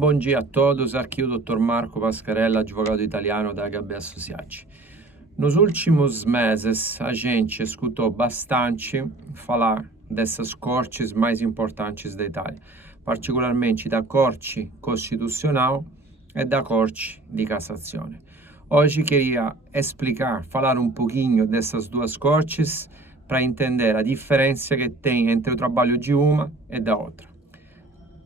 Bom dia a todos, aqui o Dr. Marco Pascarella, advogado italiano da HB Associati. Nos últimos meses, a gente escutou bastante falar dessas cortes mais importantes da Itália, particolarmente da Corte Costitucional e da Corte di Cassazione. Hoje queria falar um pouquinho dessas duas cortes para entender a diferença que tem entre o trabalho de uma e da outra.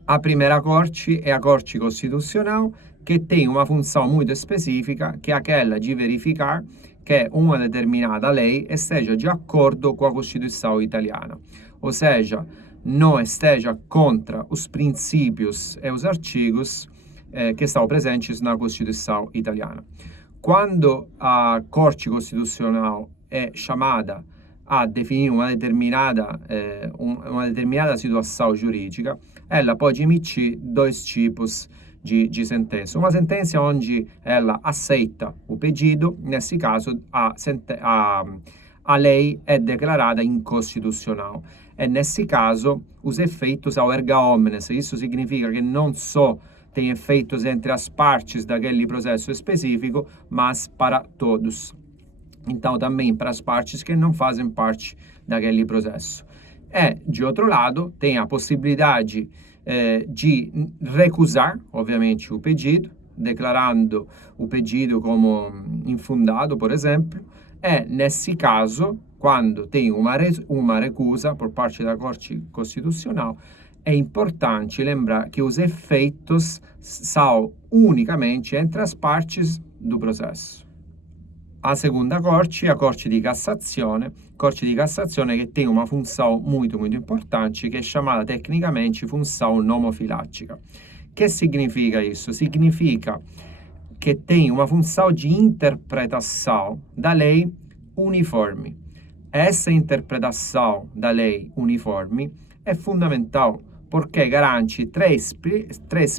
A primeira corte é a Corte Costitucional, que tem uma função muito específica, que é aquela de verificar que uma determinada lei esteja de acordo com a Constituição italiana, ou seja, não esteja contra os princípios e os artigos que estão presentes na Constituição italiana. Quando a Corte Costitucional é chamada a definire uma determinada situação jurídica, ela pode emitir dois tipos de sentença. Uma sentença onde ela aceita o pedido, nesse caso a lei é declarada incostitucional. E nesse caso, os efeitos são erga omnes. Isso significa que não só tem efeitos entre as partes daquele processo específico, mas para todos. Então, também para as partes que não fazem parte daquele processo. E, de outro lado, tem a possibilidade de recusar, obviamente, o pedido, declarando o pedido como infundado, por exemplo, e, nesse caso, quando tem uma recusa por parte da Corte Costitucional, é importante lembrar que os efeitos são unicamente entre as partes do processo. A segunda corte é a Corte di Cassazione che tem uma função muito importante, que é chamada tecnicamente função nomofilática. Que significa isso? Significa que tem uma função de interpretação da lei uniforme. Essa interpretação da lei uniforme é fundamental porque garante três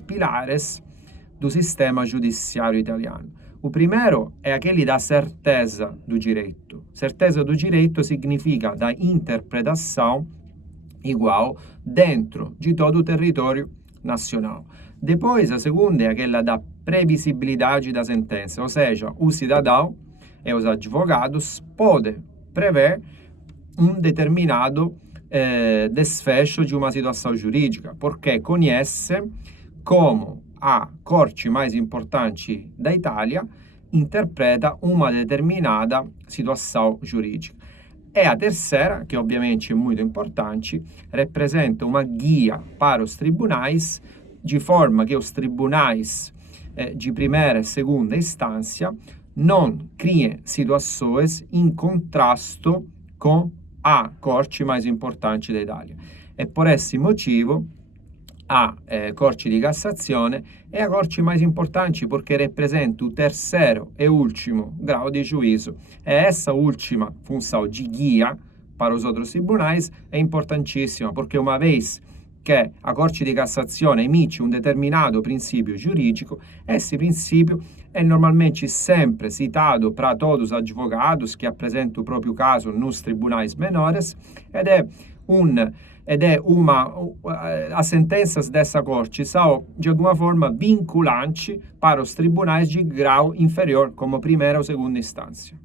pilares do sistema judiciário italiano. O primeiro é aquele da certeza do direito. Certeza do direito significa da interpretação igual dentro de todo o território nacional. Depois, a segunda é aquela da previsibilidade da sentença, ou seja, o cidadão e os advogados podem prever um determinado desfecho de uma situação jurídica, porque conhecem como a corte mais importante da Itália interpreta uma determinada situação jurídica. E a terceira, que obviamente é muito importante, representa uma guia para os tribunais, de forma que os tribunais de primeira e segunda instância não criem situações em contrasto com a corte mais importante da Itália. E por esse motivo a Corte di Cassazione é a corte mais importante porque representa o terceiro e último grau de juízo. E essa última função de guia para os outros tribunais é importantíssima, porque uma vez que a Corte di Cassazione emite um determinado princípio giuridico, esse princípio é normalmente sempre citado para todos os advogados que apresentam o próprio caso nos tribunais menores as sentenças dessa corte são, de alguma forma, vinculantes para os tribunais de grau inferior, como primeira ou segunda instância.